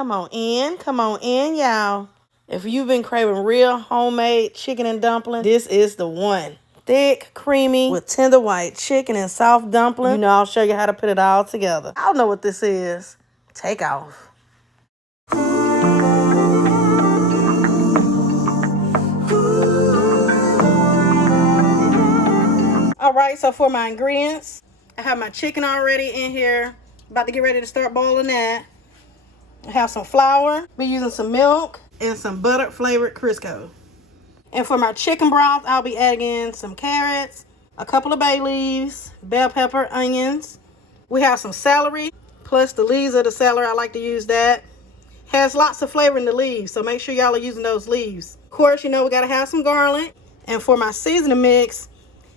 Come on in, y'all. If you've been craving real homemade chicken and dumplings, this is the one. Thick, creamy, with tender white chicken and soft dumplings. You know, I'll show you how to put it all together. I don't know what this is. Take off. All right, so for my ingredients, I have my chicken already in here. About to get ready to start boiling that. I have some flour. Be using some milk and some buttered flavored Crisco. And for my chicken broth, I'll be adding in some carrots, a couple of bay leaves, bell pepper, onions. We have some celery, plus the leaves of the celery. I like to use that. Has lots of flavor in the leaves, so make sure y'all are using those leaves. Of course, you know we gotta have some garlic. And for my seasoning mix,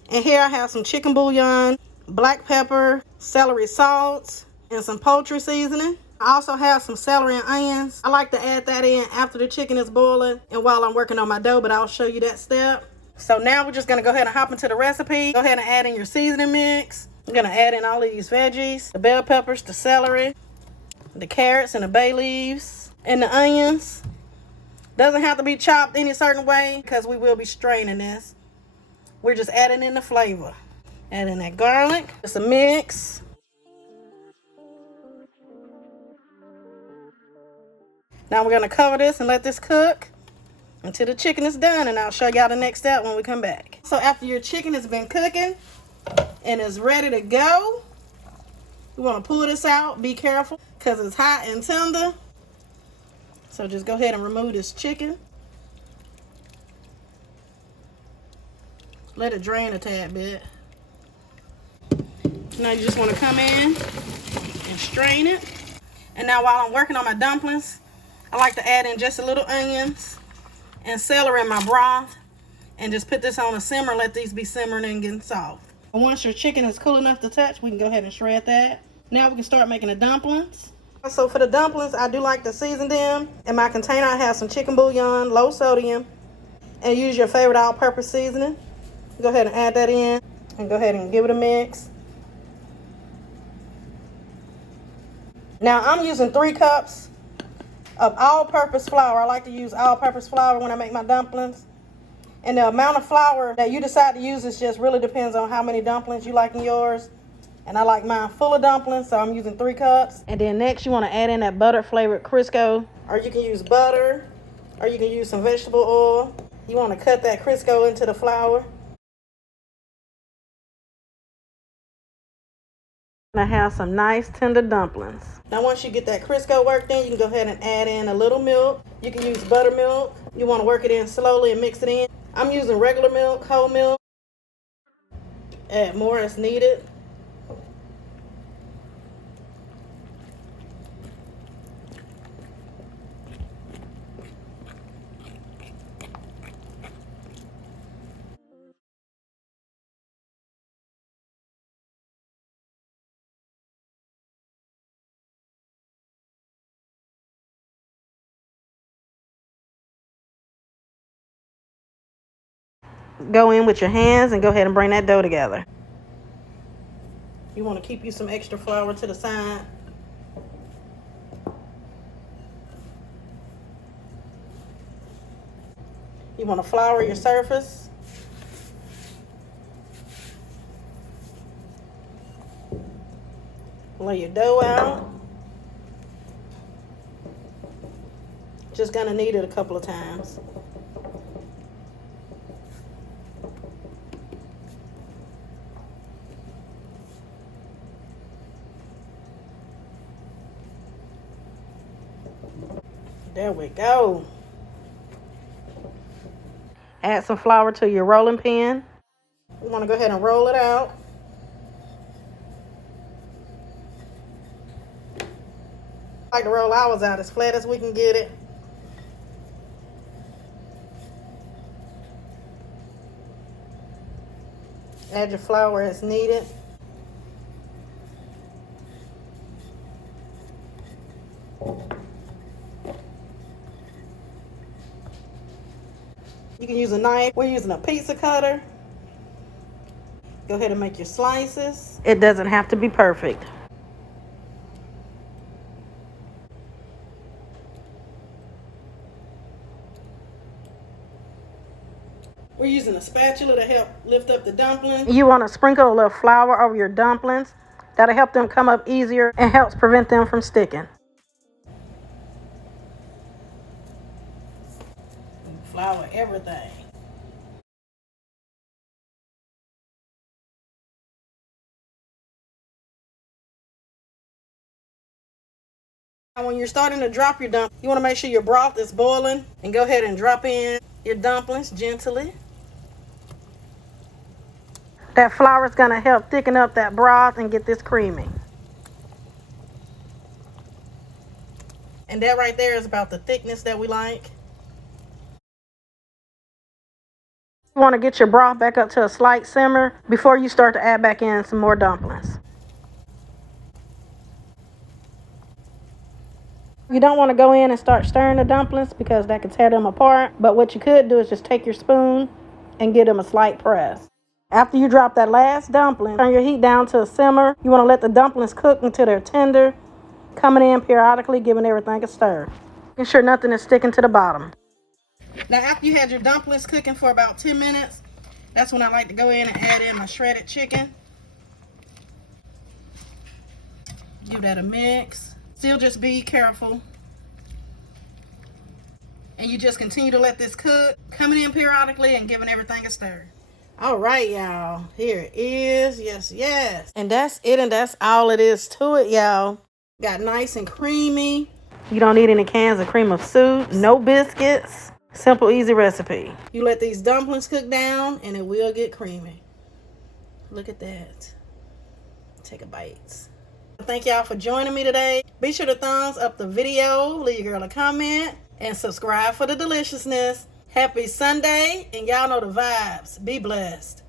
and here I have some chicken bouillon, black pepper, celery salt, and some poultry seasoning. I also have some celery and onions. I like to add that in after the chicken is boiling and while I'm working on my dough, but I'll show you that step. So now we're just gonna go ahead and hop into the recipe. Go ahead and add in your seasoning mix. I'm gonna add in all of these veggies, the bell peppers, the celery, the carrots and the bay leaves, and the onions. Doesn't have to be chopped any certain way because we will be straining this. We're just adding in the flavor. Add in that garlic, just a mix. Now we're gonna cover this and let this cook until the chicken is done, and I'll show y'all the next step when we come back. So after your chicken has been cooking and is ready to go, you wanna pull this out. Be careful because it's hot and tender. So just go ahead and remove this chicken. Let it drain a tad bit. Now you just wanna come in and strain it. And now while I'm working on my dumplings, I like to add in just a little onions and celery in my broth and just put this on a simmer. Let these be simmering and getting soft. And once your chicken is cool enough to touch, we can go ahead and shred that. Now we can start making the dumplings. So for the dumplings, I do like to season them. In my container, I have some chicken bouillon, low sodium, and use your favorite all-purpose seasoning. Go ahead and add that in and go ahead and give it a mix. Now I'm using 3 cups of all-purpose flour. I like to use all-purpose flour when I make my dumplings. And the amount of flour that you decide to use is just really depends on how many dumplings you like in yours. And I like mine full of dumplings, so I'm using 3 cups. And then next you want to add in that butter flavored Crisco. Or you can use butter, or you can use some vegetable oil. You want to cut that Crisco into the flour. I have some nice tender dumplings. Now once you get that Crisco worked in, you can go ahead and add in a little milk. You can use buttermilk. You want to work it in slowly and mix it in. I'm using regular milk, whole milk. Add more as needed. Go in with your hands and go ahead and bring that dough together. You want to keep you some extra flour to the side. You want to flour your surface. Lay your dough out. Just gonna knead it a couple of times. There we go. Add some flour to your rolling pin. You want to go ahead and roll it out. I like to roll ours out as flat as we can get it. Add your flour as needed. You can use a knife. We're using a pizza cutter. Go ahead and make your slices. It doesn't have to be perfect. We're using a spatula to help lift up the dumplings. You want to sprinkle a little flour over your dumplings. That'll help them come up easier and helps prevent them from sticking. Flour everything. Now when you're starting to drop your dumplings, you want to make sure your broth is boiling and go ahead and drop in your dumplings gently. That flour is going to help thicken up that broth and get this creamy. And that right there is about the thickness that we like. You want to get your broth back up to a slight simmer before you start to add back in some more dumplings. You don't want to go in and start stirring the dumplings because that could tear them apart. But what you could do is just take your spoon and give them a slight press. After you drop that last dumpling, turn your heat down to a simmer. You want to let the dumplings cook until they're tender, coming in periodically, giving everything a stir. Making sure nothing is sticking to the bottom. Now after you had your dumplings cooking for about 10 minutes, that's when I like to go in and add in my shredded chicken. Give that a mix. Still just be careful. And you just continue to let this cook, coming in periodically and giving everything a stir. All right, y'all. Here it is. Yes, yes. And that's it, and that's all it is to it, y'all. Got nice and creamy. You don't need any cans of cream of soup. No biscuits. Simple, easy recipe. You let these dumplings cook down, and it will get creamy. Look at that. Take a bite. Thank y'all for joining me today. Be sure to thumbs up the video, leave your girl a comment, and subscribe for the deliciousness. Happy Sunday, and y'all know the vibes. Be blessed.